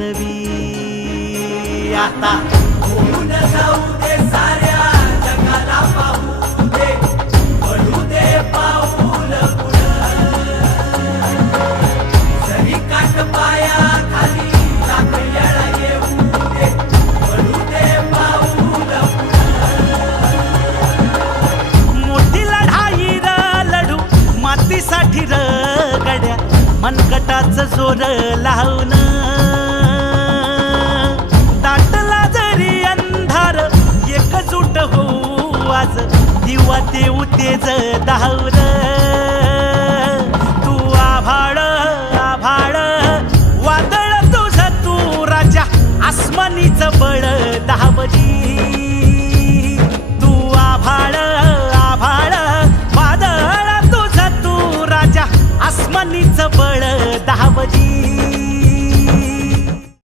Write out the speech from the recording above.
नवी आता होऊन जाऊ दे साऱ्या जगाला पाहू दे पडू दे पाऊल पुढं जरी काट पाया खाली लाख येळा येऊ दे पडू दे पाऊल मोठी लढाई र लढू मातीसाठी र गड्या मनगटाचं जोर लावून दाटला जरी अंधार एकजूट होऊ आज दिवा देऊ तेज धावून